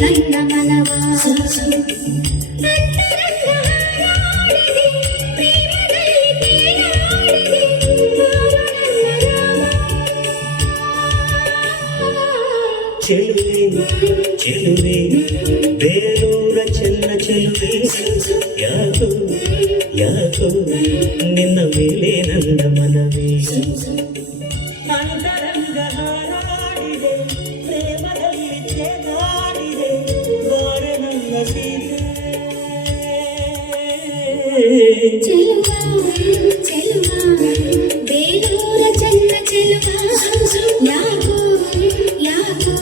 ನನ್ನ ಮನವ ಚೆಲುವೆ ಚೆಲುವೆ ಬೇಲೂರ ಚೆನ್ನ ಚೆಲುವೆ ಯಾಕೋ ಯಾಕೋ ನಿನ್ನ ಮೇಲೆ ನನ್ನ ಮನವೇ ಅಂತರಂಗ ಹಾರಾಡಿದೆ ಪ್ರೇಮದಲ್ಲಿ ತೇಲಾಡಿದೆ ಬಾರೆ ನನ್ನ ಸೀತೆ ಚೆಲುವ ಚೆಲುವ ಬೇಲೂರ ಚೆನ್ನ ಚೆಲುವ ಯಾಕೋ ಯಾಕೋ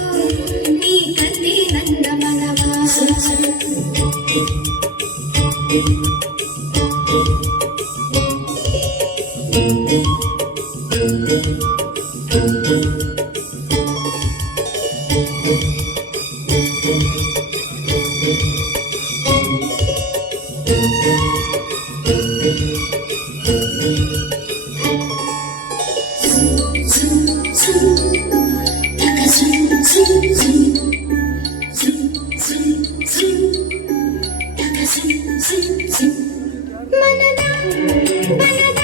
ನೀ ಕತೆ ನನ್ನ ಮನವ ಮನದ ಮನದ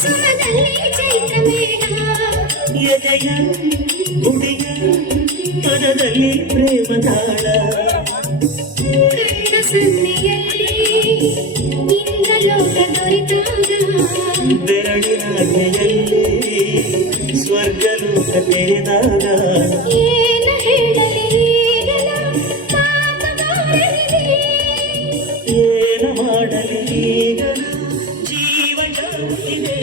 ಸುಮದಲ್ಲಿ ಚೈತ್ರಮೇಳ ಎದೆಯ ಗುಡಿಯ ಪದದಲ್ಲಿ ಪ್ರೇಮದಾಳ ಕಣ್ಣ ಸನ್ನೆಯಲ್ಲಿ ಇಂದ್ರಲೋಕ ದೊರೆತಾಗ ಬೆರಳಿನಾಜ್ಞೆಯಲ್ಲಿ ಸ್ವರ್ಗಲೋಕ ತೆರೆದಾಗ ಏನ ಹೇಳಲಿ ಈಗಲ ಮಾತುಗಾರರಿಗೆ ಏನ ಮಾಡಲಿ ಈಗ ಜೀವನ ಇದೆ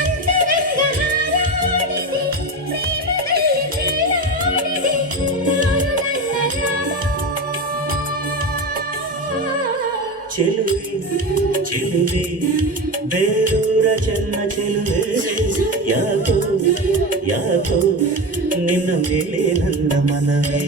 ಅಂತರಂಗ ಹಾರಾಡಿದೆ ಪ್ರೇಮದಲ್ಲಿ ತೇಲಾಡಿದೆ ನಾನು ನನ್ನ ರಾಮ ಚೆಲುವೆ ಚೆಲುವೆ ಬೇಲೂರ ಚೆನ್ನ ಚೆಲುವೆ ಯಾಕೋ ಯಾಕೋ ನಿನ್ನ ಮೇಲೆ ನನ್ನ ಮನವೇ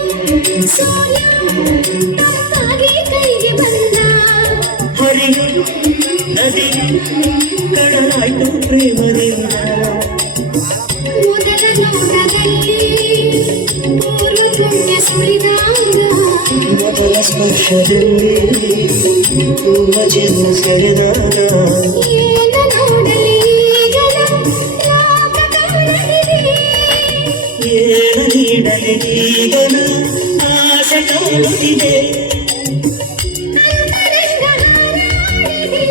ಸೂರ್ಯ ತಂಪಾಗಿ ಕೈಗೆ ಬಂದ ಹರಿಯು ನದಿ ಕಡಲಾಯ್ತು ಪ್ರೇಮದಿಂದ ಮೊದಲ ನೋಟದಲ್ಲಿ ಪೂರ್ವ ಪುಣ್ಯ ಸುರಿದಾಗ ಮೊದಲ ಸ್ಪರ್ಶದಲ್ಲಿ ಪೂರ್ವ ಜನ್ಮ ಸೆಳೆದಾಗ ಏನ ನೋಡಲಿ ಈಗಲ ಲೋಕ ಕಾಣದಿದೆ ಏನ ನೀಡಲಿ ಈಗಲೂ ಆಸೆ ಕಾಣುತ್ತಿದೆ ಅಂತರಂಗ ಹಾರಾಡಿದೆ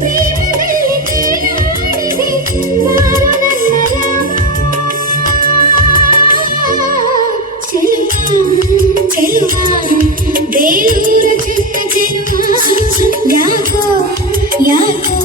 ಪ್ರೇಮದಲ್ಲಿ ತೇಲಾಡಿದೆ ಬಾರೋ ನನ್ನ ರಾಮ ಚೆಲುವ ಚೆಲುವ ಬೇಲೂರ ಚೆನ್ನ ಚೆಲುವ ಯಾಕೋ ಯಾಕೋ